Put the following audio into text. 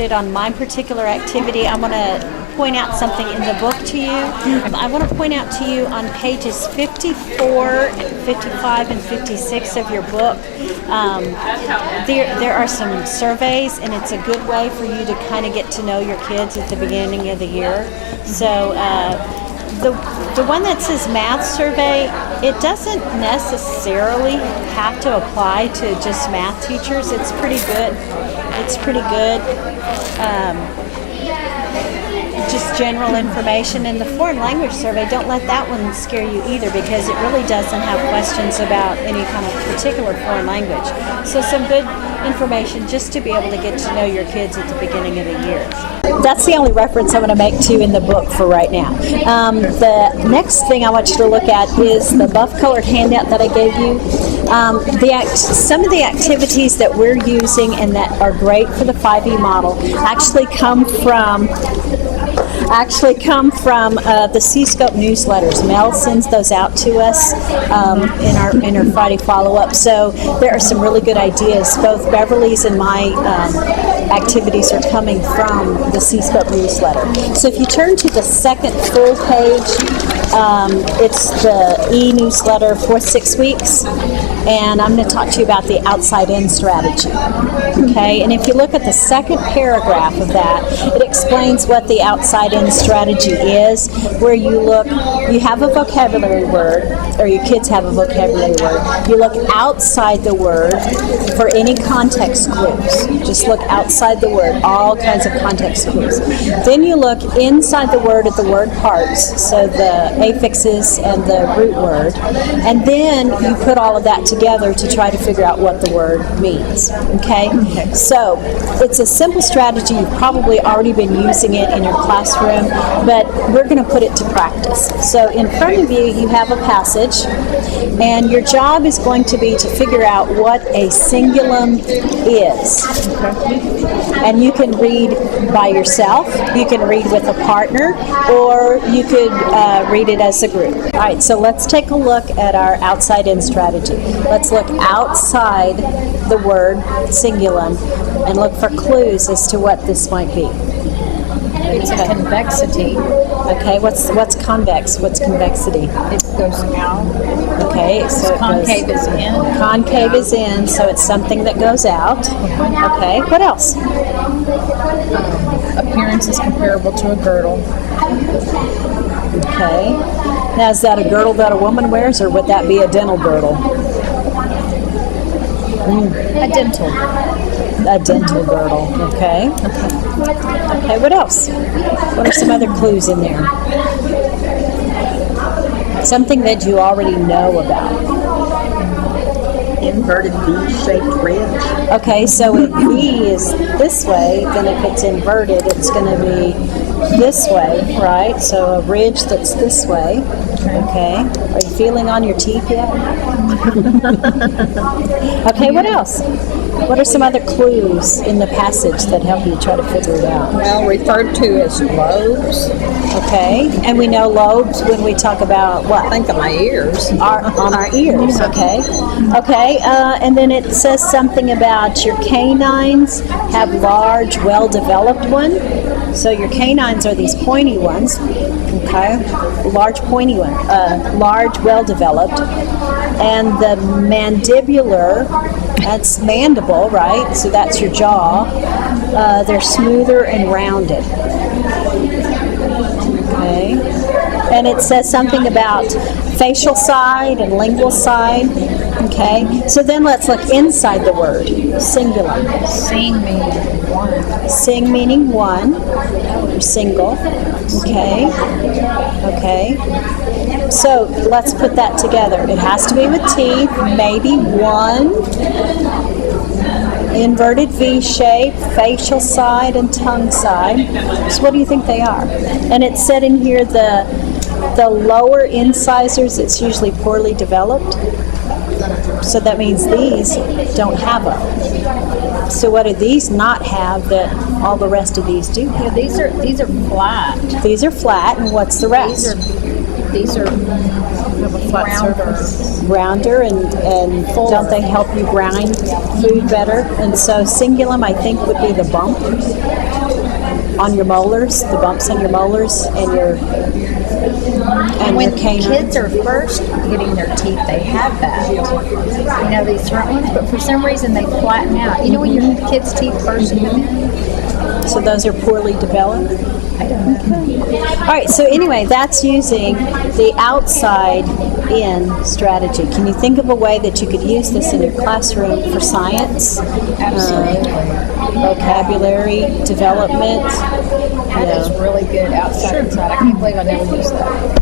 On my particular activity, I want to point out something in the book to you. I want to point out to you on pages 54, 55, and 56 of your book, there are some surveys, and it's a good way for you to kind of get to know your kids at the beginning of the year. So the one that says math survey, it doesn't necessarily have to apply to just math teachers. It's pretty good. It's pretty good. Just general information. And the foreign language survey, don't let that one scare you either, because it really doesn't have questions about any kind of particular foreign language. So some good information just to be able to get to know your kids at the beginning of the year. That's the only reference I'm going to make to you in the book for right now. The next thing I want you to look at is the buff-colored handout that I gave you. Some of the activities that we're using and that are great for the 5E model actually come from the C-Scope newsletters. Mel sends those out to us in our Friday follow-up. So there are some really good ideas. Both Beverly's and my activities are coming from the C-Scope newsletter. So if you turn to the second full page, it's the e-newsletter for 6 weeks, and I'm going to talk to you about the outside-in strategy. Okay, and if you look at the second paragraph of that, it explains what the outside-in strategy is, where you have a vocabulary word, or your kids have a vocabulary word. You look outside the word for any context clues. Just look outside the word, all kinds of context clues. Then you look inside the word at the word parts, so the affixes and the root word, and then you put all of that together to try to figure out what the word means. Okay? So it's a simple strategy. You've probably already been using it in your classroom, but we're going to put it to practice. So in front of you, you have a passage, and your job is going to be to figure out what a singulum is. And you can read by yourself, you can read with a partner, or you could read it as a group. All right, so let's take a look at our outside-in strategy. Let's look outside the word singulum and look for clues as to what this might be. It's a convexity. Okay, what's convex? What's convexity? It goes out. Okay, so concave is in. Concave is in, so it's something that goes out. Okay, what else? Appearance is comparable to a girdle. Okay. Now, is that a girdle that a woman wears, or would that be a dental girdle? A dental. A dental girdle. Okay. Okay, what else? What are some other clues in there? Something that you already know about. Inverted V-shaped ridge. Okay, so if V is this way, then if it's inverted, it's going to be this way, right? So a ridge that's this way. Okay. Are you feeling on your teeth yet? Okay, what else? What are some other clues in the passage that help you try to figure it out? Well, referred to as lobes. Okay, and we know lobes when we talk about what? Think of my ears. On our ears, okay. Okay, and then it says something about your canines have large, well-developed one. So your canines are these pointy ones, okay? Large, pointy one, large, well-developed. And the mandibular, that's mandible, right? So that's your jaw. They're smoother and rounded. Okay. And it says something about facial side and lingual side. Okay. So then let's look inside the word. Singular. Sing meaning one. Sing meaning one. Or single. Okay. Okay. So let's put that together. It has to be with teeth, maybe one, inverted V shape, facial side, and tongue side. So what do you think they are? And it said in here the lower incisors, it's usually poorly developed. So that means these don't have them. So what do these not have that all the rest of these do? Yeah, these are flat. These are flat, and what's the rest? These are have a flat surface. rounder and don't they help you grind food better? And so cingulum, I think, would be the bump on your molars, the bumps on your molars and your When canine. kids are first getting their teeth, they have that. You know, these front ones, but for some reason they flatten out. You know when your kids' teeth first come in? So those are poorly developed. I don't know. All right, so anyway, that's using the outside in strategy. Can you think of a way that you could use this in your classroom for science? Absolutely. Vocabulary development. That is really good outside inside. I can't believe I never used that.